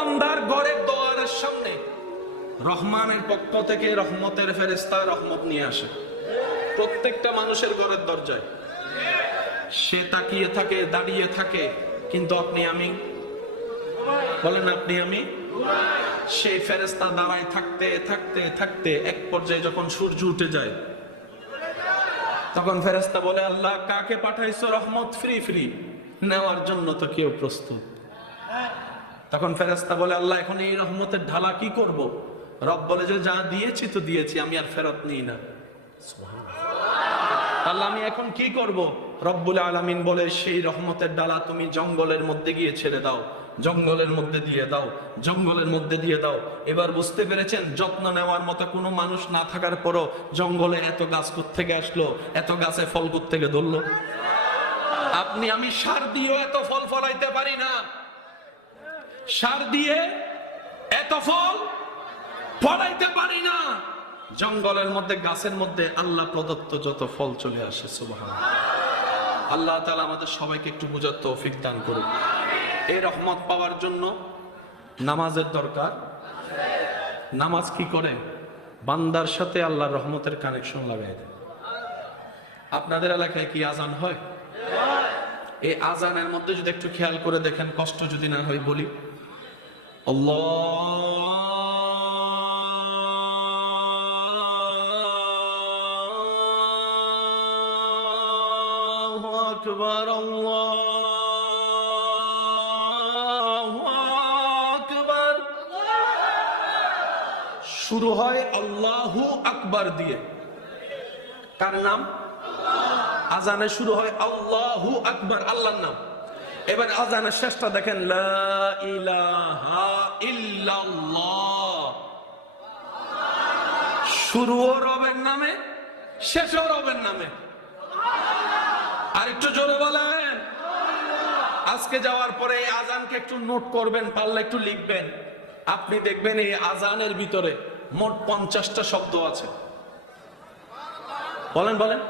বান্দার ঘরের দোয়ারের সামনে রহমানের পক্ষ থেকে রহমতের ফেরেশতা রহমত নিয়ে আসে প্রত্যেকটা মানুষের ঘরের দরজায়। সে তাকিয়ে থাকে, দাঁড়িয়ে থাকে, কিন্তু আপনি আমি বলেন, আপনি আমি, সেই ফেরেশতা দাঁড়ায় থাকতে থাকতে থাকতে এক পর্যায়ে যখন সূর্য উঠে যায়, তখন ফেরেশতা বলে, আল্লাহ কাকে পাঠাইছো রহমত ফ্রি ফ্রি নেওয়ার জন্য? তো কেউ প্রস্তুত। তখন ফেরেশতা বলে, আল্লাহ এখন এই রহমতের ঢালা কি করব? রব বলে যে যা দিয়েছি তো দিয়েছি, আমি আর ফেরত নিই না। আল্লাহ আমি এখন কি করব? রব্বুল আলামিন বলে, সেই রহমতের ডালা তুমি জঙ্গলের মধ্যে গিয়ে ছেড়ে দাও, জঙ্গলের মধ্যে দিয়ে দাও, জঙ্গলের মধ্যে দিয়ে দাও। এবার বুঝতে পেরেছেন, যত্ন নেওয়ার মতো কোনো মানুষ না থাকার পরও জঙ্গলে এত গাছ কোত্থেকে আসলো, এত গাছে ফল কোত্থেকে ধরলো? আপনি আমি সার দিয়েও এত ফল ফলাইতে পারি না, সার দিয়ে এত ফল ফলাইতে পারি না। জঙ্গলের মধ্যে, গাছের মধ্যে আল্লাহ প্রদত্ত যত ফল চলে আসে। সুবহানাল্লাহ। আল্লাহ তাআলা আমাদের সবাইকে একটু বুঝার তৌফিক দান করুন। এই রহমত পাওয়ার জন্য নামাজের দরকার। নামাজ কি করে? বান্দার সাথে আল্লাহর রহমতের কানেকশন লাগাই দেয়। আপনাদের এলাকায় কি আজান হয়? এই আজানের মধ্যে যদি একটু খেয়াল করে দেখেন, কষ্ট যদি না হয় বলি, আল্লাহু আকবার, আল্লাহু আকবার। শুরু হয় আল্লাহু আকবার দিয়ে। কার নাম? আজানে শুরু হয় আল্লাহু আকবার, আল্লাহর নাম। এবার আজানের শেষটা দেখেন, লা ইলাহা ইল্লাল্লাহ। শুরুও রবের নামে, শেষও রবের নামে। আর একটু জোরে বলেন। আজকে যাওয়ার পরে এই আজানকে একটু নোট করবেন, পারলে একটু লিখবেন। আপনি দেখবেন এই আজানের ভিতরে মোট 50টা শব্দ আছে। বলেন বলেন।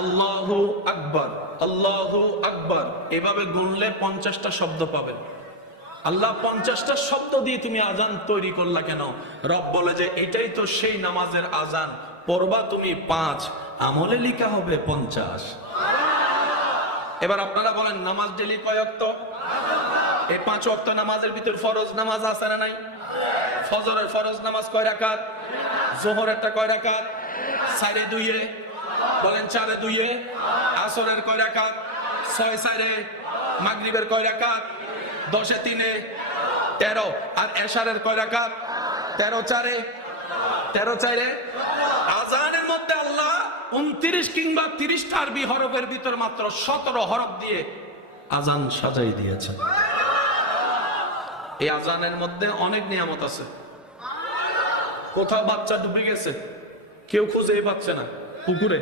আল্লাহু আকবার, আল্লাহু আকবার, এভাবে গুনলে 50টা শব্দ পাবেন। আল্লাহ 50টা শব্দ দিয়ে তুমি আজান তৈরি করলা কেন? রব বলে যে এটাই তো সেই নামাজের আজান, পড়বা তুমি 5, আমলে লিখা হবে 50। এবার আপনারা বলেন, নামাজ ডেলি কয় ওয়াক্ত? এই 5 ওয়াক্ত নামাজের ভিতর ফরজ নামাজ আছে না নাই? ফজরের ফরজ নামাজ কয় রাকাত? যোহরেরটা কয় রাকাত? 4-2 বলেন, 4-2। আসরের কয় রাকাত? 6-4। মাগরিবের কয় রাকাত? 10-3, 13। আর এশারের কয় রাকাত? 13-4, 13-4। আজানের মধ্যে আল্লাহ 29 কিংবা 30টা আরবি হরফের ভিতর মাত্র 17 হরফ দিয়ে আজান সাজাই দিয়েছেন। এই আজানের মধ্যে অনেক নিয়ামত আছে। কোথাও বাচ্চা ডুবে গেছে, কেউ খুঁজেই পাচ্ছে না, পুকুরে।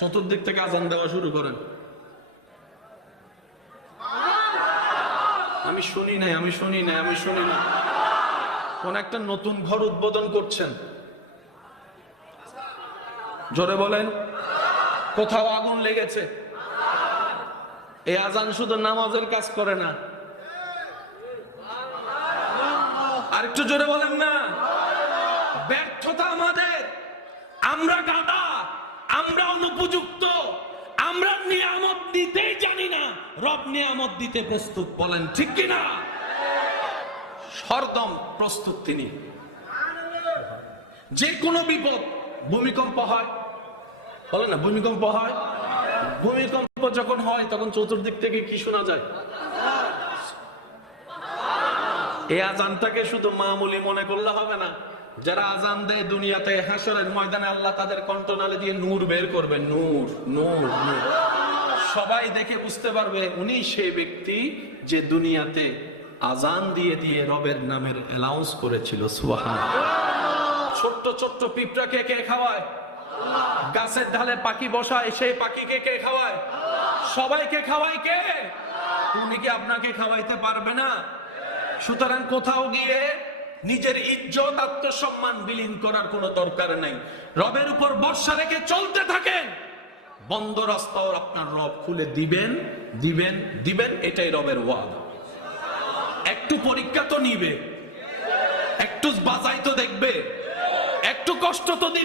চতুর্দিক থেকে আজান দেওয়া শুরু করেন, আমি শুনি নাই, আমি শুনি নাই, আমি শুনি না। কোন একটা নতুন ঘর উদ্বোধন করছেন, জোরে বলেন। কোথাও আগুন লেগেছে, এই আজান শুধু নামাজের কাজ করে না। আরেকটু জোরে বলেন না। ব্যর্থতা আমাদের, আমরা গাদা, আমরা অনুপযুক্ত, আমরা নিয়ামত দিতেই জানি না, রব নিয়ামত দিতে প্রস্তুত। বলেন ঠিক কিনা? হরদম প্রস্তুত তিনি। যে কোনো বিপদ, ভূমিকম্প হয়, বলে না ভূমিকম্প হয়, ভূমিকম্প যখন হয় তখন চতুর্দিক থেকে কি শোনা যায়? এই আজানটাকে শুধু মামুলি মনে করলে হবে না। যারা আজান দেয় দুনিয়াতে, হাসরের ময়দানে আল্লাহ তাদের কণ্ঠনালী দিয়ে নূর বের করবেন। নূর, নূর, নূর। সবাই দেখে বুঝতে পারবে উনি সেই ব্যক্তি যে দুনিয়াতে আজান দিয়ে দিয়ে রবের নামের অ্যালাউন্স করেছিল। সুবহানাল্লাহ। ছোট্ট ছোট্ট পিঁপড়াকে কে খাওয়ায়? গাছের ঢালে পাখি বসায়, সেই পাখিকে কে খাওয়ায়? সবাইকে খাওয়ায় কে? উনি কি আপনাকে খাওয়াইতে পারবে না? সুতরাং কোথাও গিয়ে নিজের ইজ্জত, আত্মসম্মান বিলীন করার কোনো দরকার নেই। রবের উপর ভরসা রেখে চলতে থাকেন, বন্ধ রাস্তাও আপনার রব খুলে দিবেন, দিবেন, দিবেন। এটাই রবের ওয়াদা। একটু একটু পরীক্ষা তো নিবে, একটু বাজাই তো দেখবে, একটু কষ্ট তো দিবে।